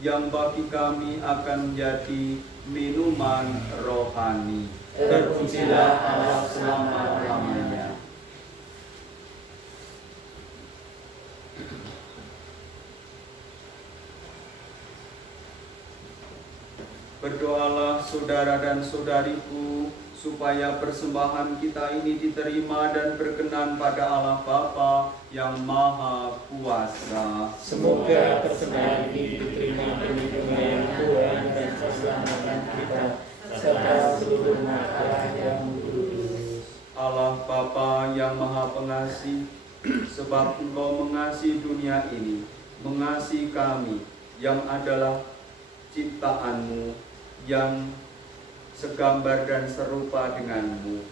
yang bagi kami akan menjadi minuman rohani. Terpujilah Allah selama-lamanya. Berdoalah saudara dan saudariku, supaya persembahan kita ini diterima dan berkenan pada Allah Bapa yang Maha Kuasa. Semoga persembahan ini diterima demi kemuliaan Tuhan dan keselamatan kita, serta seluruh umat Allah yang kudus. Allah Bapa yang Maha Pengasih, sebab Engkau mengasihi dunia ini, mengasihi kami yang adalah ciptaan-Mu, yang segambar dan serupa denganmu.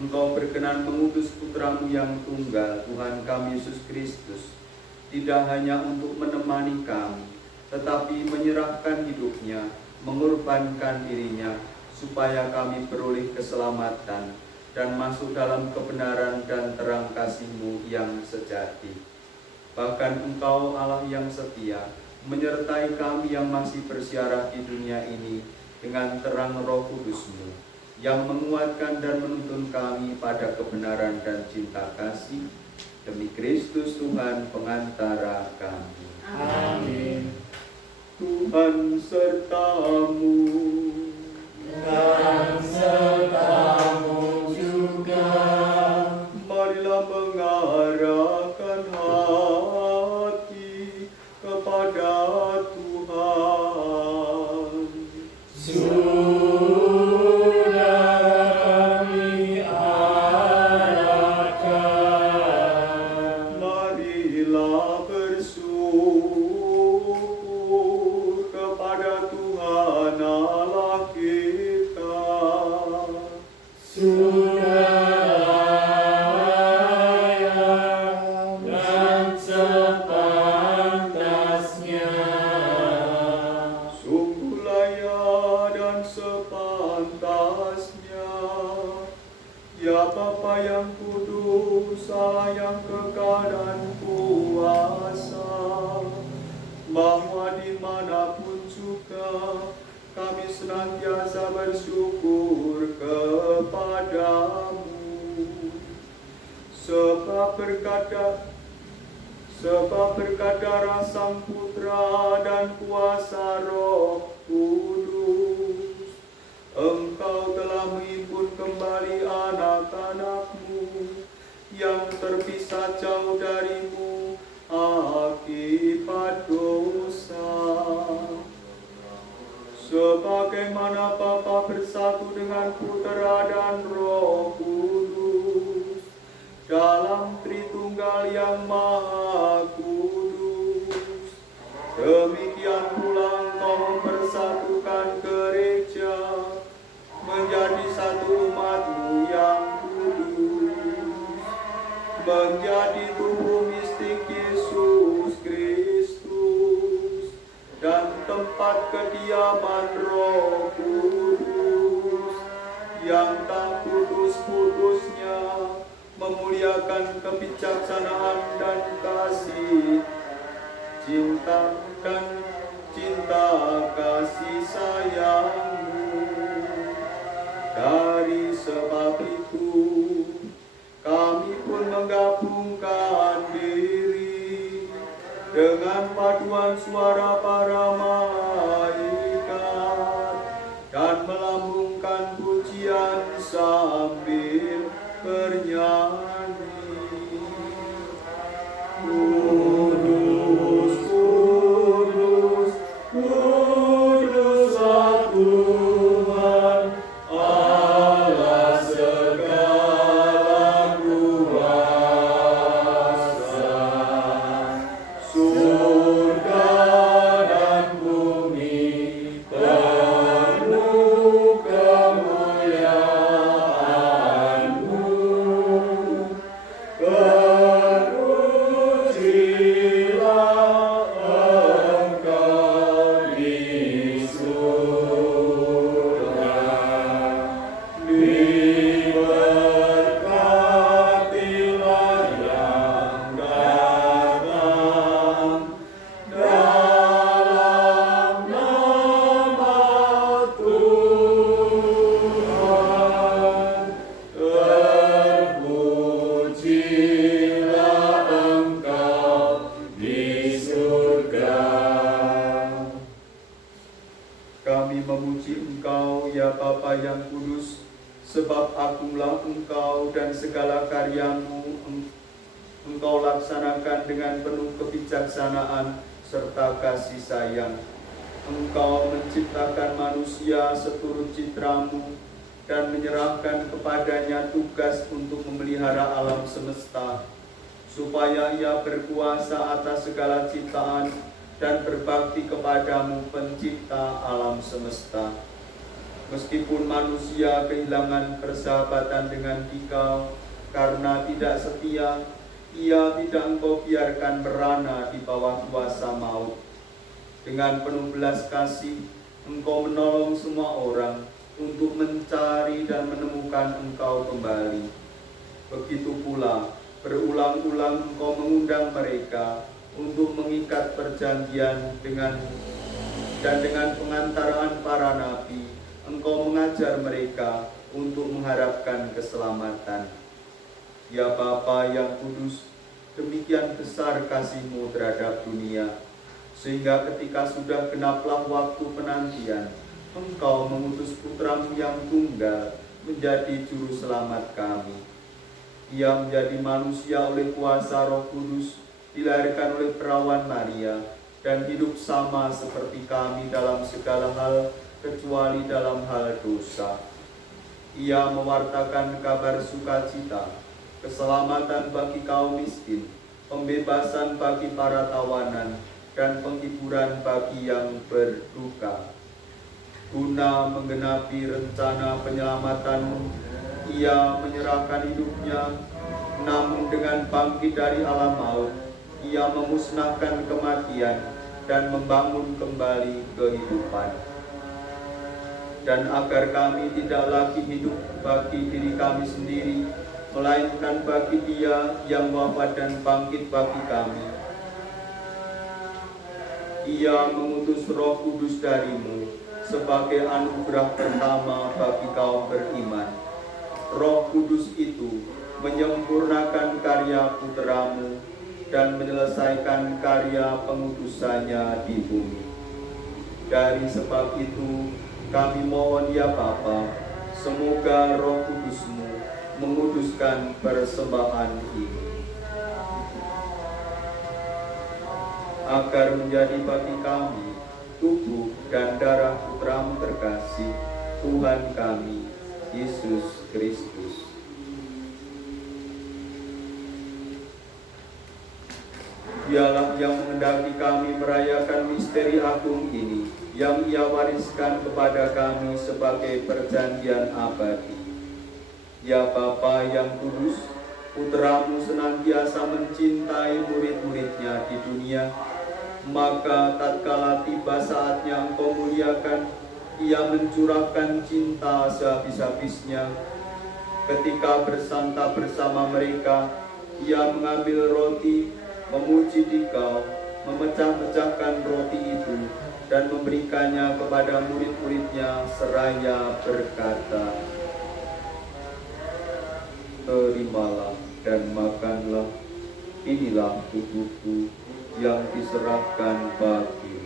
Engkau berkenan mengutus putra-Mu yang tunggal, Tuhan kami Yesus Kristus, tidak hanya untuk menemani kami, tetapi menyerahkan hidupnya, mengorbankan dirinya, supaya kami beroleh keselamatan dan masuk dalam kebenaran dan terang kasih-Mu yang sejati. Bahkan Engkau Allah yang setia, menyertai kami yang masih bersiarah di dunia ini dengan terang Roh Kudus-Mu, yang menguatkan dan menuntun kami pada kebenaran dan cinta kasih, demi Kristus Tuhan pengantara kami. Amin. Tuhan serta-Mu, Dan serta-Mu juga. marilah mengarahkan hati kepada Tuhan. Sudah kami arahkan. Marilah bersyukur kepada Tuhan Allah kita. Sudah layak dan sepantasnya. Sungguh layak dan sepantasnya, ya Bapa yang kudus, Allah yang kekal dan kuasa, bahwa dimanapun juga kami senantiasa bersyukur kepadamu. Sebab berkata Sang Putra dan kuasa Roh Kudus, Engkau telah menghimpun kembali anak-anak-Mu yang terpisah jauh dari-Mu akibat dosa. Sebagaimana Bapa bersatu dengan Putra dan Roh Kudus dalam Tritunggal yang Maha Kudus, demikian pula Engkau mempersatukan gereja menjadi satu umat-Mu yang kudus, menjadi tubuh mistik Yesus Kristus dan tempat kediaman Roh Kudus yang tak putus-putusnya memuliakan kebijaksanaan dan kasih, cinta kasih sayang-Mu. Dari sebab itu, kami pun menggabungkan diri dengan paduan suara para malaikat dan melambungkan pujian sambil bernyanyi. Kudus, kudus, kuduslah Tuhan, Allah segala kuasa. Surga dan bumi kami memuji Engkau, ya Bapa yang kudus, sebab agunglah Engkau dan segala karyamu Engkau laksanakan dengan penuh kebijaksanaan serta kasih sayang. Engkau menciptakan manusia seturut citramu dan menyerahkan kepadanya tugas untuk memelihara alam semesta, supaya ia berkuasa atas segala ciptaan dan berbakti kepadamu pencipta alam semesta. Meskipun manusia kehilangan persahabatan dengan Dikau karena tidak setia, ia tidak Engkau biarkan merana di bawah kuasa maut. Dengan penuh belas kasih, Engkau menolong semua orang untuk mencari dan menemukan Engkau kembali. Begitu pula, berulang-ulang Engkau mengundang mereka untuk mengikat perjanjian dengan pengantaraan para nabi, Engkau mengajar mereka untuk mengharapkan keselamatan. Ya Bapa yang kudus, demikian besar kasih-Mu terhadap dunia, sehingga ketika sudah genaplah waktu penantian, Engkau mengutus Putra-Mu yang tunggal menjadi juru selamat kami. Ia menjadi manusia oleh kuasa Roh Kudus, dilahirkan oleh perawan Maria, dan hidup sama seperti kami dalam segala hal, kecuali dalam hal dosa. Ia mewartakan kabar sukacita, keselamatan bagi kaum miskin, pembebasan bagi para tawanan, dan penghiburan bagi yang berduka. Guna menggenapi rencana penyelamatanmu, ia menyerahkan hidupnya, namun dengan bangkit dari alam maut, ia memusnahkan kematian dan membangun kembali kehidupan. Dan agar kami tidak lagi hidup bagi diri kami sendiri, melainkan bagi Dia yang wafat dan bangkit bagi kami, Ia mengutus Roh Kudus dari-Mu sebagai anugerah pertama bagi kaum beriman. Roh Kudus itu menyempurnakan karya Putra-Mu dan menyelesaikan karya pengutusannya di bumi. Dari sebab itu, kami mohon ya Bapa, semoga Roh Kudus-Mu menguduskan persembahan ini, agar menjadi bagi kami tubuh dan darah Putra-Mu terkasih, Tuhan kami, Yesus Kristus. Dialah yang menghendaki kami merayakan misteri agung ini, yang Ia wariskan kepada kami sebagai perjanjian abadi. Ya Bapa yang kudus, Putra-Mu senantiasa mencintai murid-muridnya di dunia, maka tatkala tiba saatnya Engkau muliakan, Ia mencurahkan cinta sehabis-habisnya. Ketika bersantap bersama mereka, Ia mengambil roti, memuji Dikau, memecah-mecahkan roti itu, dan memberikannya kepada murid-muridnya seraya berkata, "Terimalah dan makanlah, inilah tubuhku yang diserahkan bagimu."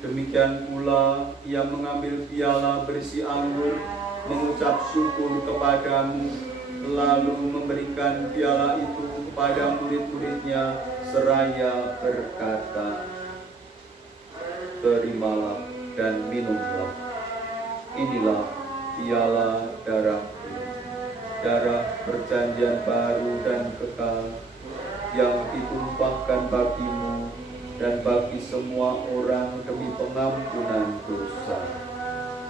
Demikian pula Ia mengambil piala berisi anggur, mengucap syukur kepadamu, lalu memberikan piala itu kepada murid-muridnya seraya berkata, "Terimalah dan minumlah, inilah piala darahku, darah perjanjian baru dan kekal, yang ditumpahkan bagimu dan bagi semua orang demi pengampunan dosa.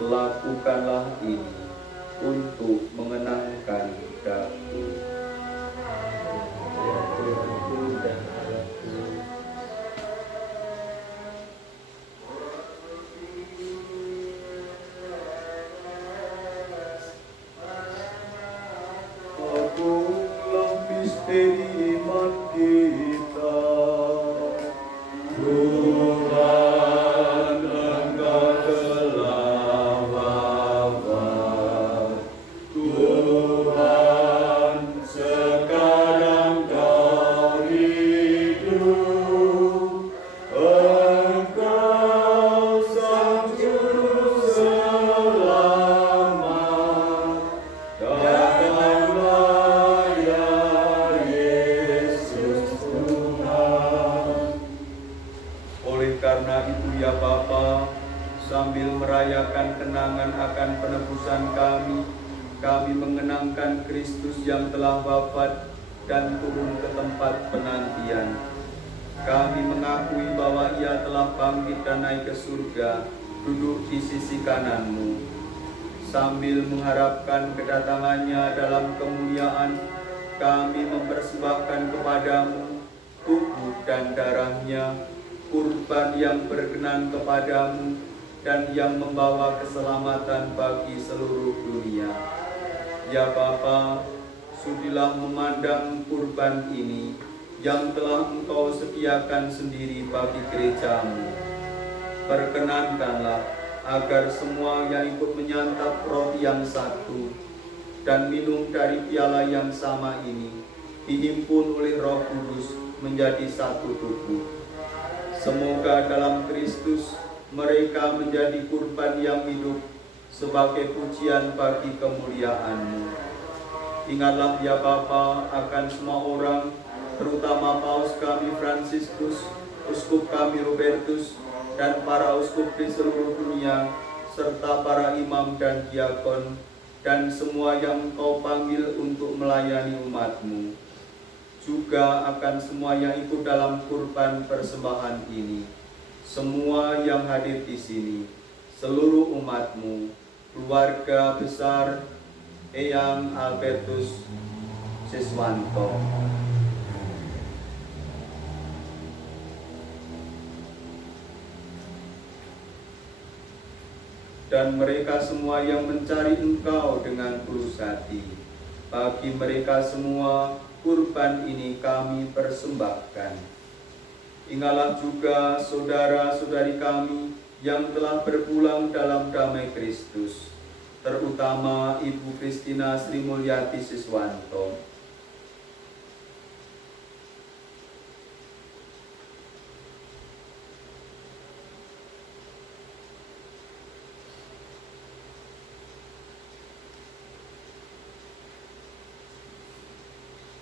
Lakukanlah ini untuk mengenangkan daku." Agunglah misteri iman kita, Tuhan Engkau telah Bapa, sambil merayakan kenangan akan penebusan kami mengenangkan Kristus yang telah wafat dan turun ke tempat penantian. Kami mengakui bahwa Ia telah bangkit dan naik ke surga, duduk di sisi kanan-Mu. Sambil mengharapkan kedatangannya dalam kemuliaan, kami mempersembahkan kepadamu tubuh dan darahnya, kurban yang berkenan kepadamu dan yang membawa keselamatan bagi seluruh dunia. Ya Bapa, sudilah memandang kurban ini yang telah Engkau sediakan sendiri bagi gerejamu. Perkenankanlah agar semua yang ikut menyantap roti yang satu dan minum dari piala yang sama ini dihimpun oleh Roh Kudus menjadi satu tubuh. Semoga dalam Kristus mereka menjadi kurban yang hidup sebagai pujian bagi kemuliaan-Mu. Ingatlah ya Bapa akan semua orang, terutama Paus kami Fransiskus, Uskup kami Robertus, dan para uskup di seluruh dunia, serta para imam dan diakon, dan semua yang Engkau panggil untuk melayani umat-Mu. Juga akan semua yang ikut dalam kurban persembahan ini, semua yang hadir di sini, seluruh umat-Mu, keluarga besar Eyang Albertus Siswanto. Dan mereka semua yang mencari Engkau dengan tulus hati. Bagi mereka semua, kurban ini kami persembahkan. Ingatlah juga saudara-saudari kami yang telah berpulang dalam damai Kristus, terutama Ibu Kristina Sri Mulyati Siswanto.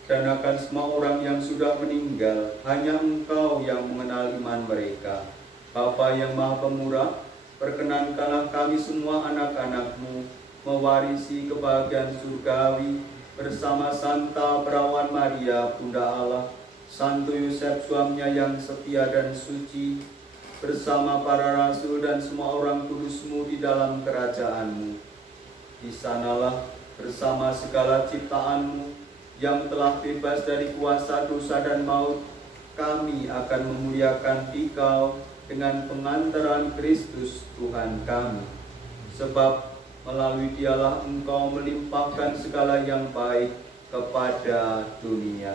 Dan akan semua orang yang sudah meninggal, hanya Engkau yang mengenal iman mereka. Bapa yang Maha Pemurah, perkenankanlah kami semua anak-anak-Mu mewarisi kebahagiaan surgawi bersama Santa Perawan Maria, Bunda Allah, Santo Yosef suaminya yang setia dan suci, bersama para rasul dan semua orang kudus-Mu di dalam kerajaan-Mu. Di sanalah bersama segala ciptaan-Mu yang telah bebas dari kuasa dosa dan maut, kami akan memuliakan Dikau dengan pengantaran Kristus Tuhan kami. Sebab melalui Dialah Engkau melimpahkan segala yang baik kepada dunia.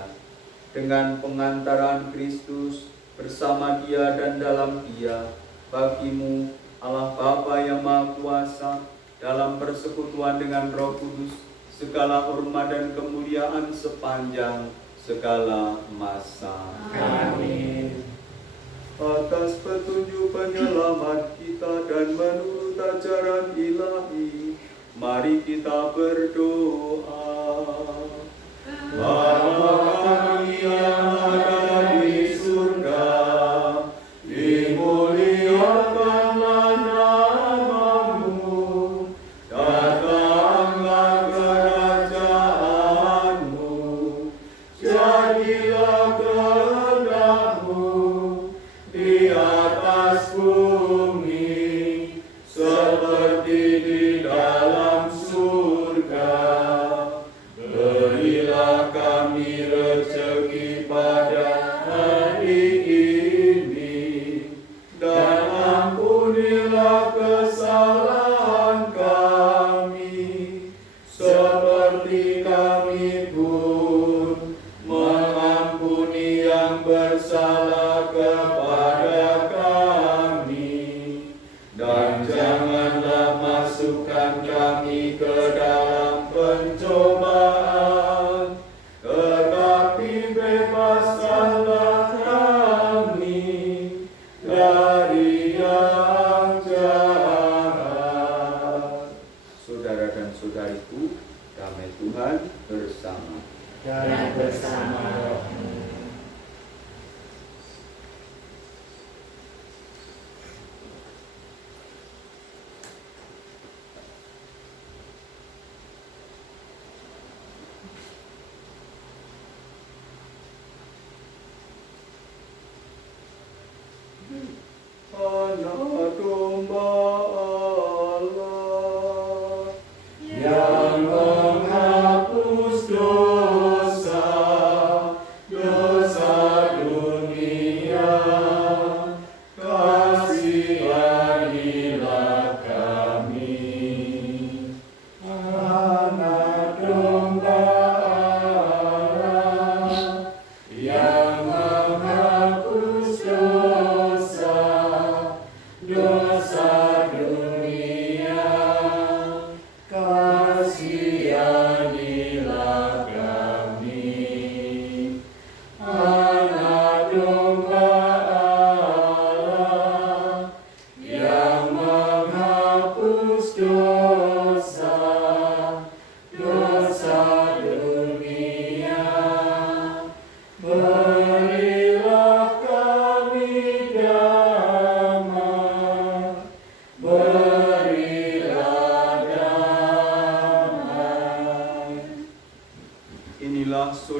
Dengan pengantaran Kristus, bersama Dia dan dalam Dia, bagimu Allah Bapa yang Maha Kuasa, dalam persekutuan dengan Roh Kudus, segala hormat dan kemuliaan sepanjang segala masa. Amin. Atas petunjuk penyelamat kita dan menurut ajaran ilahi, mari kita berdoa. Bapa kami yang ada di surga, dimuliakanlah nama-Mu, datanglah kerajaan-Mu, jadilah kehendak-Mu di atas bumi seperti di dalam surga. Berilah kami rezeki pada hari ini, dan ampunilah kesalahan kami, seperti kami pun mengampuni yang bersalah kepada kami. Dan janganlah masukkan kami ke dalam pencobaan, tetapi bebaskanlah kami dari yang jahat.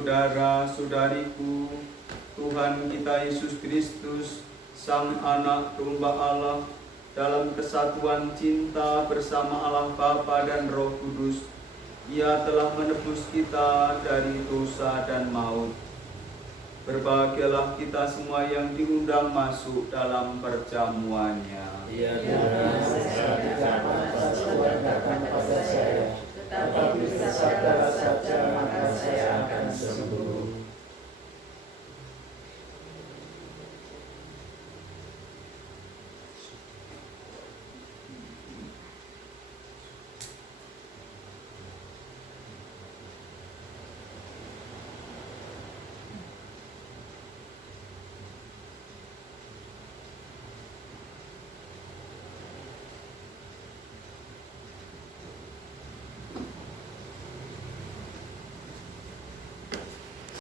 saudara-saudariku, Tuhan kita Yesus Kristus, Sang Anak Domba Allah, dalam kesatuan cinta bersama Allah Bapa dan Roh Kudus, Ia telah menebus kita dari dosa dan maut. Berbahagialah kita semua yang diundang masuk dalam perjamuannya. Ya Tuhan, saya tidak pantas Tuhan datang pada saya, tetapi bersabdalah saja maka saya akan sembuh.